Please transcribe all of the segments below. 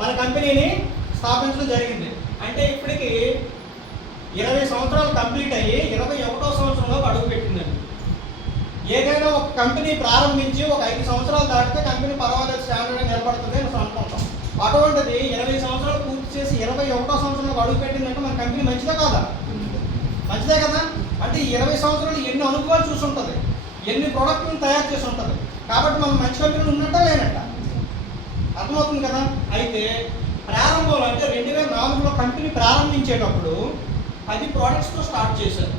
మన కంపెనీని స్థాపించడం జరిగింది. అంటే ఇప్పటికి 20 సంవత్సరాలు కంప్లీట్ అయ్యి 21వ సంవత్సరంలో అడుగుపెట్టిందండి. ఏదైనా ఒక కంపెనీ ప్రారంభించి ఒక 5 సంవత్సరాలు దాటితే కంపెనీ పర్వాలేదు, స్టాండర్డ్ నిలబడుతుంది అని అనుకుంటాం. అటువంటిది 20 సంవత్సరాలు పూర్తి చేసి 21వ సంవత్సరంలో అడుగుపెట్టిందంటే మన కంపెనీ మంచిదే కాదా? మంచిదే కదా. అంటే 20 సంవత్సరాలు ఎన్ని అనుభవాలు చూసి ఉంటుంది, ఎన్ని ప్రోడక్ట్లను తయారు చేసి ఉంటుంది. కాబట్టి మనం మంచి కంపెనీలు ఉన్నట్ట లేనట్ట అర్థమవుతుంది కదా. అయితే ప్రారంభంలో అంటే 2004లో కంపెనీ ప్రారంభించేటప్పుడు 10 ప్రోడక్ట్స్తో స్టార్ట్ చేశారు.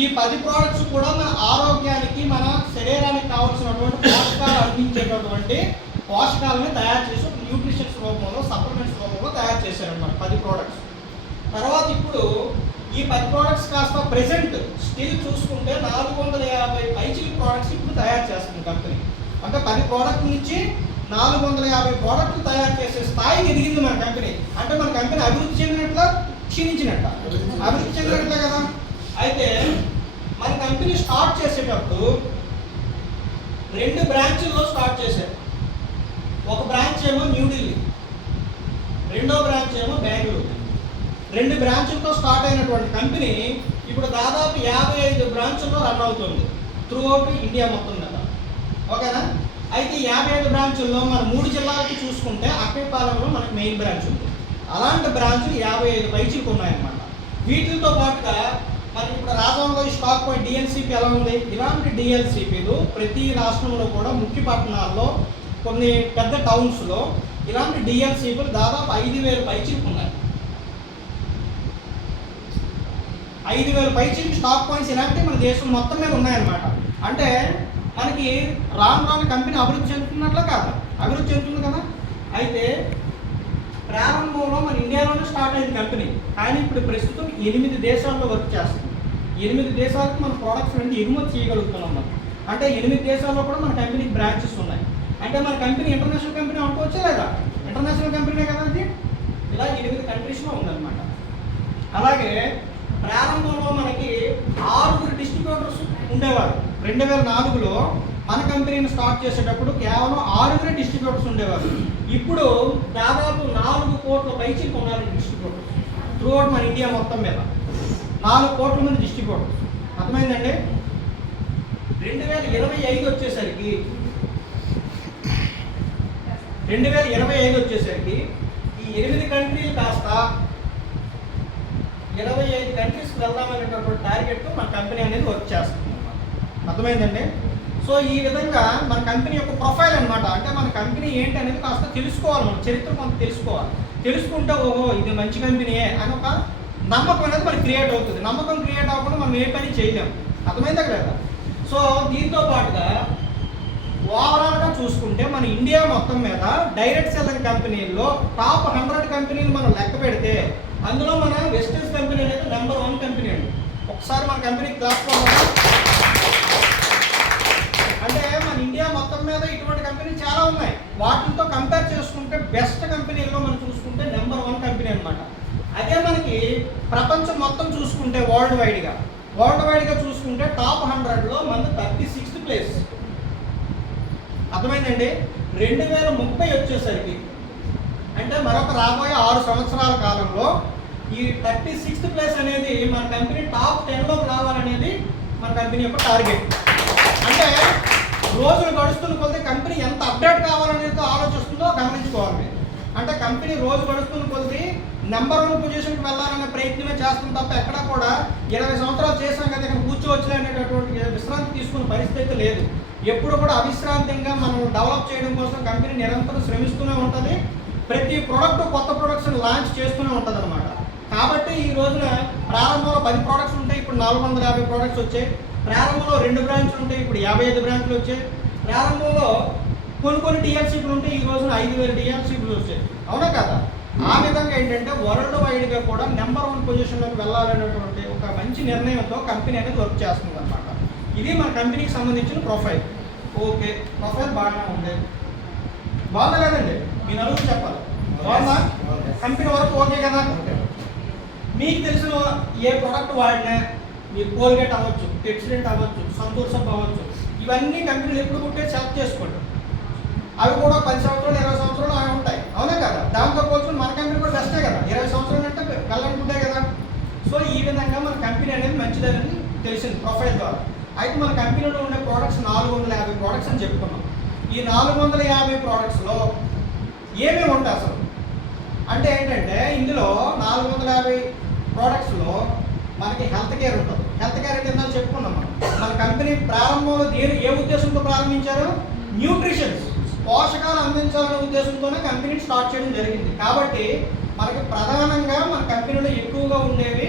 ఈ 10 ప్రోడక్ట్స్ కూడా మన ఆరోగ్యానికి, మన శరీరానికి కావాల్సినటువంటి పోషకాలు అందించేటటువంటి పోషకాలని తయారు చేసి న్యూట్రిషన్స్ రూపంలో, సప్లిమెంట్స్ రూపంలో తయారు చేశారన్నమాట 10 ప్రోడక్ట్స్. తర్వాత ఇప్పుడు ఈ 10 ప్రోడక్ట్స్ కాస్త ప్రెసెంట్ స్టిల్ చూసుకుంటే 450 పైచిల్ ప్రోడక్ట్స్ ఇప్పుడు తయారు చేస్తుంది కంపెనీ. అంటే 10 ప్రోడక్ట్ నుంచి 450 ప్రోడక్ట్లు తయారు చేసే స్థాయికి ఎదిగింది మన కంపెనీ. అంటే మన కంపెనీ అభివృద్ధి చెందినట్ల, క్షీణించినట్ట? అభివృద్ధి చెందినట్లే కదా. అయితే మన కంపెనీ స్టార్ట్ చేసేటప్పుడు 2 బ్రాంచ్ల్లో స్టార్ట్ చేశారు. ఒక బ్రాంచ్ ఏమో న్యూఢిల్లీ, రెండో బ్రాంచ్ ఏమో బెంగళూరు. 2 బ్రాంచులతో స్టార్ట్ అయినటువంటి కంపెనీ ఇప్పుడు దాదాపు 55 బ్రాంచుల్లో రన్ అవుతుంది త్రూ అవుట్ ఇండియా మొత్తం మీద. ఓకేనా. అయితే 55 బ్రాంచుల్లో మన 3 జిల్లాలకి చూసుకుంటే అక్కడిపాలెంలో మనకి మెయిన్ బ్రాంచ్ ఉంది. అలాంటి బ్రాంచులు 55 పైచీలకు ఉన్నాయన్నమాట. వీటితో పాటుగా మనకి ఇప్పుడు రాష్ట్రంలో ఈ స్టాక్ పాయింట్ డిఎల్సిపి ఎలా ఉంది? ఇలాంటి డిఎల్సిపిలు ప్రతి రాష్ట్రంలో కూడా ముఖ్య పట్టణాల్లో, కొన్ని పెద్ద టౌన్స్లో ఇలాంటి డిఎల్సిపిలు దాదాపు 5000 పైచీలకు ఉన్నాయి. 5000 పైచీలకు స్టాక్ పాయింట్స్ ఇలాంటివి మన దేశం మొత్తం మీద ఉన్నాయన్నమాట. అంటే మనకి రాను రాను కంపెనీ అభివృద్ధి చెందుతున్నట్లే కాదు, అభివృద్ధి చెందుతుంది కదా. అయితే ప్రారంభంలో మన ఇండియాలోనే స్టార్ట్ అయింది కంపెనీ, కానీ ఇప్పుడు ప్రస్తుతం 8 దేశాల్లో వర్క్ చేస్తుంది. 8 దేశాలకు మన ప్రోడక్ట్స్ అనేది ఎగుమతి చేయగలుగుతున్నాం మనం. అంటే 8 దేశాల్లో కూడా మన కంపెనీకి బ్రాంచెస్ ఉన్నాయి. అంటే మన కంపెనీ ఇంటర్నేషనల్ కంపెనీ అనుకోవచ్చా లేదా? ఇంటర్నేషనల్ కంపెనీనే కదా అది. ఇలా 8 కంట్రీస్లో ఉందన్నమాట. అలాగే ప్రారంభంలో మనకి 6 డిస్ట్రిబ్యూటర్స్ ఉండేవారు. 2004లో మన కంపెనీని స్టార్ట్ చేసేటప్పుడు కేవలం 6 డిస్ట్రిబ్యూటర్స్ ఉండేవారు. ఇప్పుడు దాదాపు 4 కోట్ల పైచీలకు ఉన్నారు డిస్ట్రిబ్యూటర్స్ త్రూ అవుట్ మన ఇండియా మొత్తం మీద. 4 కోట్ల మంది డిస్ట్రిబ్యూటర్స్. అర్థమైందండి. 2025 వచ్చేసరికి 2025 వచ్చేసరికి ఈ 8 కంట్రీలు కాస్త 25 కంట్రీస్కి వెళ్దామనేటటువంటి టార్గెట్తో మన కంపెనీ అనేది వర్క్ చేస్తుంది. అర్థమైందండి. సో ఈ విధంగా మన కంపెనీ యొక్క ప్రొఫైల్ అనమాట. అంటే మన కంపెనీ ఏంటి అనేది కాస్త తెలుసుకోవాలి, మన చరిత్ర కొంత తెలుసుకోవాలి. తెలుసుకుంటే ఓహో ఇది మంచి కంపెనీయే అని ఒక నమ్మకం అనేది మనకి క్రియేట్ అవుతుంది. నమ్మకం క్రియేట్ అవ్వకుండా మనం ఏ పని చేయలేము. అర్థమైందా కదా. సో దీంతో పాటుగా ఓవరాల్గా చూసుకుంటే మన ఇండియా మొత్తం మీద డైరెక్ట్ సెల్లింగ్ కంపెనీల్లో టాప్ 100 కంపెనీలు మనం లెక్క పెడితే అందులో మన వెస్టర్న్స్ కంపెనీ అనేది నెంబర్ 1 కంపెనీ అండి. ఒకసారి మన కంపెనీ క్లాస్ అంటే మన ఇండియా మొత్తం మీద ఇటువంటి కంపెనీ చాలా ఉన్నాయి. వాటితో కంపేర్ చేసుకుంటే బెస్ట్ కంపెనీల్లో మనం చూసుకుంటే నెంబర్ 1 కంపెనీ అనమాట. అదే మనకి ప్రపంచం మొత్తం చూసుకుంటే వరల్డ్ వైడ్గా చూసుకుంటే టాప్ 100లో మనది 36th ప్లేస్. అర్థమైందండి. 2030 వచ్చేసరికి అంటే మరొక రాబోయే 6 సంవత్సరాల కాలంలో ఈ 36th ప్లేస్ అనేది మన కంపెనీ టాప్ 10లోకి రావాలనేది మన కంపెనీ యొక్క టార్గెట్. అంటే రోజులు గడుస్తున్న కొద్దీ కంపెనీ ఎంత అప్డేట్ కావాలనేది ఆలోచిస్తుందో గమనించుకోవాలి. అంటే కంపెనీ రోజు గడుస్తున్న కొద్దీ నెంబర్ 1 పొజిషన్కి వెళ్ళాలనే ప్రయత్నమే చేస్తుంది తప్ప ఎక్కడా కూడా 20 సంవత్సరాలు చేసాం కదా ఇక్కడ కూర్చోవచ్చు అనేటటువంటి విశ్రాంతి తీసుకునే పరిస్థితి లేదు. ఎప్పుడు కూడా అవిశ్రాంతంగా మనం డెవలప్ చేయడం కోసం కంపెనీ నిరంతరం శ్రమిస్తూనే ఉంటుంది. ప్రతి ప్రోడక్ట్ కొత్త ప్రొడక్ట్స్ లాంచ్ చేస్తూనే ఉంటుంది అనమాట. కాబట్టి ఈ రోజున ప్రారంభంలో 10 ప్రోడక్ట్స్ ఉంటాయి, ఇప్పుడు 450 ప్రోడక్ట్స్ వచ్చాయి. ప్రారంభంలో 2 బ్రాంచ్లు ఉంటాయి, ఇప్పుడు 55 బ్రాంచ్లు వచ్చాయి. ప్రారంభంలో కొన్ని డిఎల్సీలు ఉంటాయి, ఈ రోజున 5000 డిఎల్సీలు వచ్చాయి. అవునా కదా. ఆ విధంగా ఏంటంటే వరల్డ్ వైడ్గా కూడా నెంబర్ 1 పొజిషన్లోకి వెళ్ళాలనేటువంటి ఒక మంచి నిర్ణయంతో కంపెనీ అనేది వర్క్ చేస్తుంది అనమాట. ఇది మన కంపెనీకి సంబంధించిన ప్రొఫైల్. ఓకే, ప్రొఫైల్ బాగానే ఉంది. బాగుందా లేదండి? మీ నలుగురు చెప్పాలి. బాగుందా? కంపెనీ వరకు ఓకే కదా. మీకు తెలిసిన ఏ ప్రోడక్ట్ వాడినా మీరు కోల్గేట్ అవ్వచ్చు, పెప్సిడెంట్ అవ్వచ్చు, సంతూర్ సబ్ అవ్వచ్చు, ఇవన్నీ కంపెనీలు ఎప్పుడు పుట్టే సెలెక్ట్ చేసుకోండి. అవి కూడా 10 సంవత్సరాలు 20 సంవత్సరాలు అవి ఉంటాయి. అవునా కదా. కంపెనీ అనేది మంచిదనేది తెలిసింది ప్రొఫైల్ ద్వారా. అయితే మన కంపెనీలో ఉండే ప్రోడక్ట్స్ 450 ప్రోడక్ట్స్ అని చెప్పుకున్నాం. ఈ 450 ప్రోడక్ట్స్లో ఏమేమి ఉంటాయి అసలు అంటే ఏంటంటే, ఇందులో 450 ప్రోడక్ట్స్లో మనకి హెల్త్ కేర్ ఉంటుంది. హెల్త్ కేర్ అంటే ఏంటో చెప్పుకున్నాం మనం. మన కంపెనీ ప్రారంభంలో ఏ ఉద్దేశంతో ప్రారంభించారు? న్యూట్రిషన్స్, పోషకాలు అందించాలనే ఉద్దేశంతోనే కంపెనీని స్టార్ట్ చేయడం జరిగింది. కాబట్టి మనకి ప్రధానంగా మన కంపెనీలో ఎక్కువగా ఉండేవి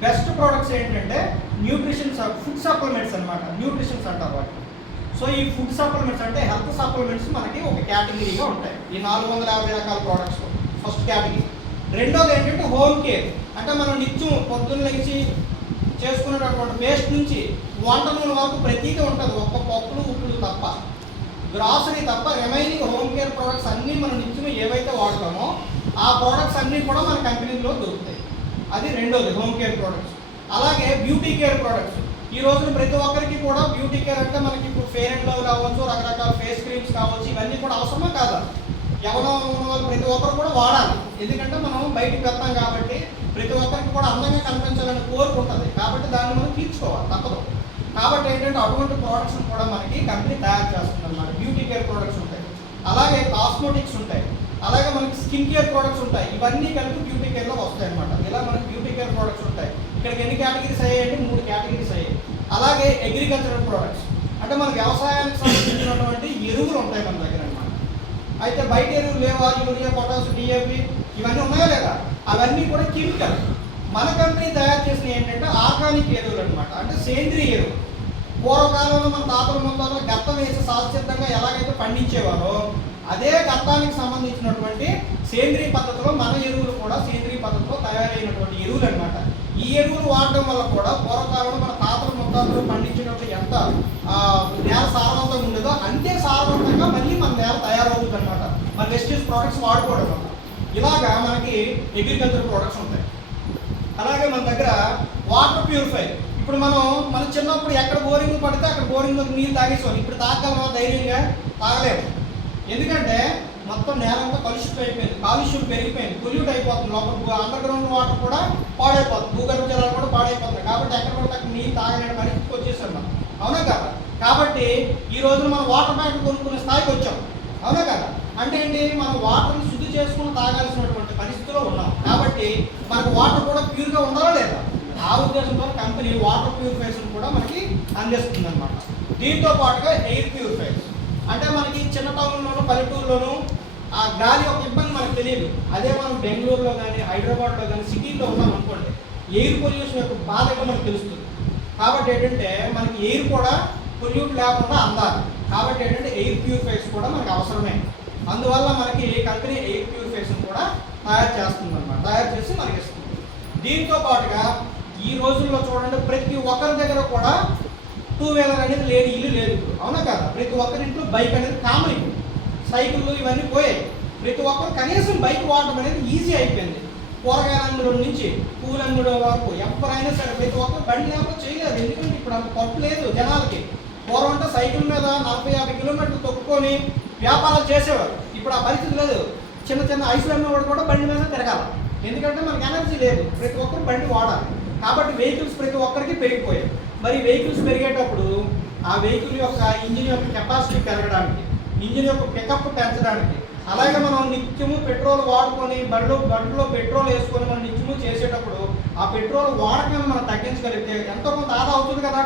బెస్ట్ ప్రోడక్ట్స్ ఏంటంటే న్యూట్రిషన్స్, ఫుడ్ సప్లిమెంట్స్ అనమాట. న్యూట్రిషన్స్ అంటారు వాటిని. సో ఈ ఫుడ్ సప్లిమెంట్స్ అంటే హెల్త్ సప్లిమెంట్స్ మనకి ఒక కేటగిరీగా ఉంటాయి ఈ 450 రకాల ప్రోడక్ట్స్. First category. రెండోది ఏంటంటే హోమ్ కేర్, అంటే మనం నిత్యం పొద్దున్న లేచి చేసుకునేటటువంటి పేస్ట్ నుంచి వంట నూనె వరకు ప్రతీది ఉంటుంది. ఒక్క పప్పులు ఉప్పులు తప్ప, గ్రాసరీ తప్ప రిమైనింగ్ హోమ్ కేర్ ప్రోడక్ట్స్ అన్నీ మనం నిత్యం ఏవైతే వాడతామో ఆ ప్రోడక్ట్స్ అన్నీ కూడా మన కంపెనీలో దొరుకుతాయి. అది రెండోది హోమ్ కేర్ ప్రోడక్ట్స్. అలాగే బ్యూటీ కేర్ ప్రోడక్ట్స్. ఈ రోజున ప్రతి ఒక్కరికి కూడా బ్యూటీ కేర్ అంటే మనకి ఇప్పుడు ఫెయిర్ అండ్ లవ్ కావచ్చు, రకరకాల ఫేస్ క్రీమ్స్ కావచ్చు, ఇవన్నీ కూడా అవసరమా కాదా? ఎవరో ఉన్న వాళ్ళు ప్రతి ఒక్కరు కూడా వాడాలి. ఎందుకంటే మనం బయటికి వెళ్తాం కాబట్టి ప్రతి ఒక్కరికి కూడా అందంగా కనిపించాలని కోరిక ఉంటుంది. కాబట్టి దాన్ని మనం తీర్చుకోవాలి, తప్పదు. కాబట్టి ఏంటంటే అటువంటి ప్రోడక్ట్స్ కూడా మనకి కంపెనీ తయారు చేస్తుంది అన్నమాట. బ్యూటీ కేర్ ప్రోడక్ట్స్ ఉంటాయి, అలాగే కాస్మోటిక్స్ ఉంటాయి, అలాగే మనకి స్కిన్ కేర్ ప్రోడక్ట్స్ ఉంటాయి. ఇవన్నీ కలిపి బ్యూటీ కేర్లో వస్తాయి అనమాట. ఇలా మనకి బ్యూటీ కేర్ ప్రోడక్ట్స్ ఉంటాయి. ఇక్కడికి ఎన్ని కేటగిరీస్ అయ్యాయంటే 3 కేటగిరీస్ అయ్యాయి. అలాగే అగ్రికల్చరల్ ప్రోడక్ట్స్, అంటే మన వ్యవసాయానికి సంబంధించినటువంటి ఎరువులు ఉంటాయి మన దగ్గర అనమాట. అయితే బయట ఎరువులు లేవా? యూరియా, పొటాష్, డిఏపి ఇవన్నీ ఉన్నాయా లేదా? అవన్నీ కూడా కెమికల్. మన కంపెనీ తయారు చేసిన ఏంటంటే ఆర్గానిక్ ఎరువులు అనమాట, అంటే సేంద్రియ ఎరువు. పూర్వకాలంలో మన తాతల ముత్తాతలు గత్తం వేసి శాశ్వతంగా ఎలాగైతే పండించేవారో అదే గత్తానికి సంబంధించినటువంటి సేంద్రియ పద్ధతిలో మన ఎరువులు కూడా సేంద్రియ పద్ధతిలో తయారైనటువంటి ఎరువులు అనమాట. ఈ ఎరువులు వాడడం వల్ల కూడా పూర్వకాలంలో మన తాతల ముత్తాతలు పండించినప్పుడు ఎంత నేల సారవంతంగా ఉండేదో అంతే సారవంతంగా మళ్ళీ మన నేల తయారవుతుంది అనమాట మన వెస్టేజ్ ప్రోడక్ట్స్ వాడుకోవడం వల్ల. ఇలాగా మనకి అగ్రికల్చర్ ప్రోడక్ట్స్ ఉంటాయి. అలాగే మన దగ్గర వాటర్ ప్యూరిఫైర్. ఇప్పుడు మన చిన్నప్పుడు ఎక్కడ బోరింగ్ పడితే అక్కడ బోరింగ్ నీళ్ళు తాగేసాం. ఇప్పుడు తాగలమా? ధైర్యంగా తాగలేము. ఎందుకంటే మొత్తం నేలంతా కలుషితం అయిపోయింది, కాలుష్యం పెరిగిపోయింది, పొల్యూట్ అయిపోతుంది. లోపల అండర్ గ్రౌండ్ వాటర్ కూడా పాడైపోతుంది, భూగర్భ జలాలు కూడా పాడైపోతుంది. కాబట్టి ఎక్కడ పడితే అక్కడ నీళ్ళు తాగలేని పరిస్థితికి వచ్చేసాం మనం, అవునా కదా? కాబట్టి ఈ రోజున మనం వాటర్ బ్యాగ్ కొనుక్కునే స్థాయికి వచ్చాం, అవునా కదా? అంటే ఏంటి? మనం వాటర్ని శుద్ధి చేసుకుని తాగాల్సినటువంటి పరిస్థితిలో ఉన్నాం. కాబట్టి మనకు వాటర్ కూడా ప్యూర్గా ఉండాలా లేదా? ఆ ఉద్దేశంతో కంపెనీ వాటర్ ప్యూరిఫైర్స్ కూడా మనకి అందిస్తుంది అనమాట. దీంతో పాటుగా ఎయిర్ ప్యూరిఫైర్స్, అంటే మనకి చిన్న టౌన్లోను పల్లెటూరులోను ఆ గాలి యొక్క ఇబ్బంది మనకు తెలియదు. అదే మనం బెంగళూరులో కానీ హైదరాబాద్లో కానీ సిటీలో ఉన్నాం అనుకోండి, ఎయిర్ పొల్యూషన్ యొక్క బాధ మనకు తెలుస్తుంది. కాబట్టి ఏంటంటే మనకి ఎయిర్ కూడా పొల్యూట్ లేకుండా అందాలి. కాబట్టి ఏంటంటే ఎయిర్ ప్యూరిఫైర్స్ కూడా మనకు అవసరమే. అందువల్ల మనకి కంపెనీ ఎయిర్ ప్యూరిఫైర్స్ కూడా తయారు చేస్తుంది అనమాట, తయారు చేసి మనకి ఇస్తుంది. దీంతో పాటుగా ఈ రోజుల్లో చూడండి ప్రతి ఒక్కరి దగ్గర కూడా 2 వీలర్ అనేది లేని ఇల్లు లేదు, అవునా కదా? ప్రతి ఒక్కరింట్లో బైక్ అనేది కామన్ అయిపోయింది. సైకిళ్ళు ఇవన్నీ పోయాయి. ప్రతి ఒక్కరు కనీసం బైక్ వాడడం అనేది ఈజీ అయిపోయింది. కూరగాయల అంగడి నుంచి పూల అంగడి వరకు ఎవరైనా సరే ప్రతి ఒక్కరు బండి లేకపోతే చేయలేదు. ఎందుకంటే ఇప్పుడు అంత పట్టు లేదు జనాలకి. పూర్వం అంటే సైకిల్ మీద 40-50 కిలోమీటర్లు తొక్కుకొని వ్యాపారాలు చేసేవారు. ఇప్పుడు ఆ పరిస్థితి లేదు. చిన్న చిన్న ఐసులు అమ్మేవాడు కూడా బండి మీద తిరగాలి, ఎందుకంటే మనకి ఎనర్జీ లేదు. ప్రతి ఒక్కరు బండి వాడాలి. కాబట్టి వెహికల్స్ ప్రతి ఒక్కరికి పెరిగిపోయాయి. మరి వెహికల్స్ పెరిగేటప్పుడు ఆ వెహికల్ యొక్క ఇంజిన్ యొక్క కెపాసిటీ పెరగడానికి, ఇంజిన్ యొక్క పికప్ పెంచడానికి, అలాగే మనం నిత్యము పెట్రోల్ వాడుకొని బండిలో పెట్రోల్ వేసుకొని మనం నిత్యము చేసేటప్పుడు ఆ పెట్రోల్ వాడకాన్ని మనం తగ్గించగలిగితే ఎంతో కొంత ఆదా అవుతుంది కదా.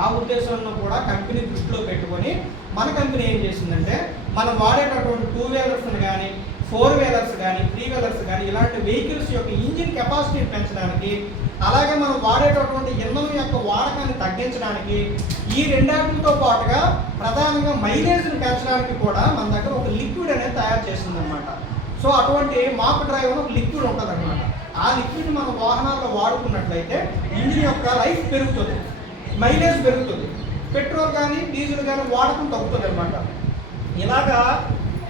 ఆ ఉద్దేశంలో కూడా కంపెనీ దృష్టిలో పెట్టుకొని మన కంపెనీ ఏం చేసిందంటే మనం వాడేటటువంటి 2 వీలర్స్ కానీ 4 వీలర్స్ కానీ 3 వీలర్స్ కానీ ఇలాంటి వెహికల్స్ యొక్క ఇంజిన్ కెపాసిటీని పెంచడానికి, అలాగే మనం వాడేటటువంటి ఇంధనం యొక్క వాడకాన్ని తగ్గించడానికి, ఈ రెండాటితో పాటుగా ప్రధానంగా మైలేజ్ని పెంచడానికి కూడా మన దగ్గర ఒక లిక్విడ్ అనేది తయారు చేస్తుంది అనమాట. సో అటువంటి మాప్ డ్రైవ్ అని ఒక లిక్విడ్ ఉంటుంది అనమాట. ఆ లిక్విడ్ మనం వాహనాల్లో వాడుకున్నట్లయితే ఇంజిన్ యొక్క లైఫ్ పెరుగుతుంది, మైలేజ్ పెరుగుతుంది, పెట్రోల్ కానీ డీజిల్ కానీ వాడకం తగ్గుతుంది అనమాట. ఇలాగా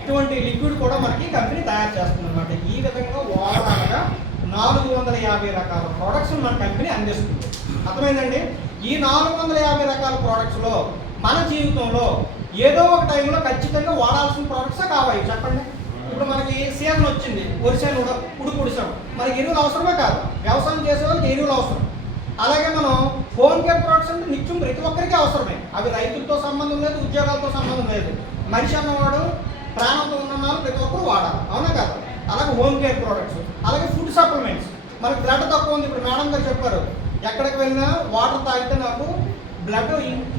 ఇటువంటి లిక్విడ్ కూడా మనకి కంపెనీ తయారు చేస్తుంది అనమాట. ఈ విధంగా ఓవరాల్గా 450 రకాల ప్రోడక్ట్స్ మన కంపెనీ అందిస్తుంది. అర్థమైందండి? ఈ 450 రకాల ప్రోడక్ట్స్లో మన జీవితంలో ఏదో ఒక టైంలో ఖచ్చితంగా వాడాల్సిన ప్రోడక్ట్సే కావాలి. చెప్పండి. ఇప్పుడు మనకి సీజన్ వచ్చింది, వరిసాను ఉడుకుడిసాం, మనకి ఎరువులు అవసరమే కాదు. వ్యవసాయం చేసే వాళ్ళకి ఎరువులు అవసరం. అలాగే మనం హోమ్ కేర్ ప్రొడక్ట్స్ అంటే నిత్యం ప్రతి ఒక్కరికి అవసరమే. అవి రైతులతో సంబంధం లేదు, ఉద్యోగాలతో సంబంధం లేదు. మనిషి అన్నవాడు ప్రాణంతో ఉన్న ప్రతి ఒక్కరు వాడాలి, అవునా కదా? అలాగే హోమ్ కేర్ ప్రొడక్ట్స్, అలాగే ఫుడ్ సప్లిమెంట్స్. మనకి బ్లడ్ తక్కువ ఉంది, ఇప్పుడు మేడం గారు చెప్పారు, ఎక్కడికి వెళ్ళినా వాటర్ తాగితే నాకు బ్లడ్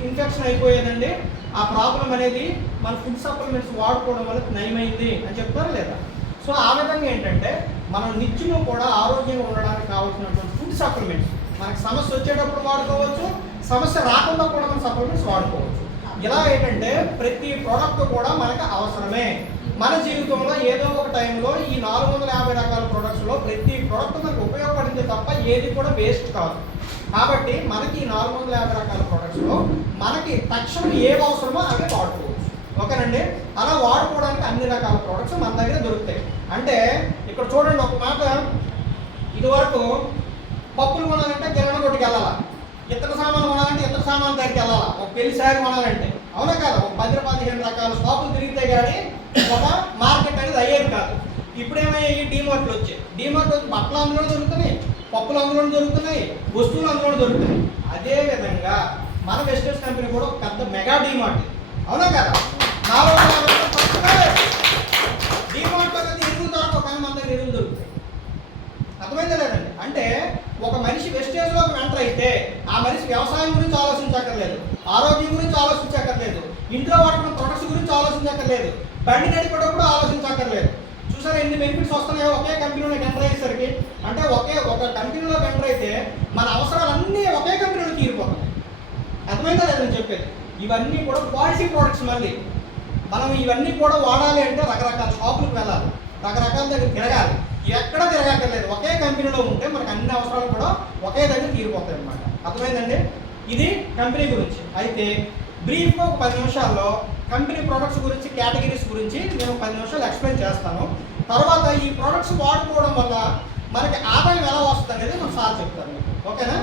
ఇన్ఫెక్షన్ అయిపోయేదండి, ఆ ప్రాబ్లం అనేది మన ఫుడ్ సప్లిమెంట్స్ వాడుకోవడం వల్ల నయమైంది అని చెప్తారు లేదా? సో ఆ విధంగా ఏంటంటే మనం నిత్యము కూడా ఆరోగ్యంగా ఉండడానికి కావాల్సినటువంటి ఫుడ్ సప్లిమెంట్స్ మనకి సమస్య వచ్చేటప్పుడు వాడుకోవచ్చు, సమస్య రాకుండా కూడా మన సప్లిమెంట్స్ వాడుకోవచ్చు. ఇలా ఏంటంటే ప్రతి ప్రోడక్ట్ కూడా మనకు అవసరమే. మన జీవితంలో ఏదో ఒక టైంలో ఈ 450 రకాల ప్రొడక్ట్స్లో ప్రతి ప్రోడక్ట్ మనకు ఉపయోగపడింది తప్ప ఏది కూడా వేస్ట్ కాదు. కాబట్టి మనకి 450 రకాల ప్రొడక్ట్స్లో మనకి తక్షణం ఏవి అవసరమో అవే వాడుకోవచ్చు. ఓకేనండి? అలా వాడుకోవడానికి అన్ని రకాల ప్రొడక్ట్స్ మన దగ్గర దొరుకుతాయి. అంటే ఇక్కడ చూడండి, ఒక మాట, ఇదివరకు పప్పులు కొనాలంటే కిరాణా కొట్టుకు వెళ్ళాలా, ఇతర సామాన్లు కొనాలంటే ఇతర సామాన్ల దగ్గరికి వెళ్ళాలా, ఒక పెళ్లి శారీ కొనాలంటే, అవునా కాదు? ఒక 10-15 రకాల షాపులు తిరిగితే కానీ ఒక మార్కెట్ అనేది అయ్యేది కాదు. ఇప్పుడు ఏమయ్యాయి? డీమార్ట్లు వచ్చాయి. డీమార్ట్ వచ్చి బట్టలు అందులో దొరుకుతున్నాయి, పప్పులు అందులో దొరుకుతున్నాయి, వస్తువులు అందులో దొరుకుతున్నాయి. అదేవిధంగా మన వెస్టర్స్ కంపెనీ కూడా ఒక పెద్ద మెగా డీమార్ట్, అవునా కదా? 450 డీమార్ట్లో అయితే ఎరువులు దొరకవు, కానీ మన దగ్గర ఎరువులు దొరుకుతాయి. అర్థమైందా లేదండి? అంటే ఒక మనిషి వెస్టేజ్లోకి ఎంటర్ అయితే ఆ మనిషి వ్యవసాయం గురించి ఆలోచించక్కర్లేదు, ఆరోగ్యం గురించి ఆలోచించక్కర్లేదు, ఇంట్లో వాడుకున్న ప్రొడక్ట్స్ గురించి ఆలోచించక్కర్లేదు, బండి నడిపేటప్పుడు ఆలోచించక్కర్లేదు. చూసారా ఎన్ని బెనిఫిట్స్ వస్తున్నాయో ఒకే కంపెనీలోకి ఎంటర్ అయ్యేసరికి? అంటే ఒక కంపెనీలోకి ఎంటర్ అయితే మన అవసరాలన్నీ ఒకే కంపెనీలో తీరిపోతున్నాయి. అర్థమైందా లేదని చెప్పేది? ఇవన్నీ కూడా క్వాలిటీ ప్రోడక్ట్స్. మళ్ళీ మనం ఇవన్నీ కూడా వాడాలి అంటే రకరకాల షాపులకు వెళ్ళాలి, రకరకాల దగ్గర తిరగాలి. ఎక్కడ తిరగక్కర్లేదు, ఒకే కంపెనీలో ఉంటే మనకు అన్ని అవసరాలు కూడా ఒకే దగ్గర తీరిపోతాయి అన్నమాట. అర్థమైందండి? ఇది కంపెనీ గురించి. అయితే బ్రీఫ్గా ఒక 10 నిమిషాల్లో కంపెనీ ప్రోడక్ట్స్ గురించి, కేటగిరీస్ గురించి నేను 10 నిమిషాలు ఎక్స్ప్లెయిన్ చేస్తాను. తర్వాత ఈ ప్రోడక్ట్స్ వాడుకోవడం వల్ల మనకి ఆదాయం ఎలా వస్తుంది అనేది మన సార్ చెప్తారు మీకు. ఓకేనా?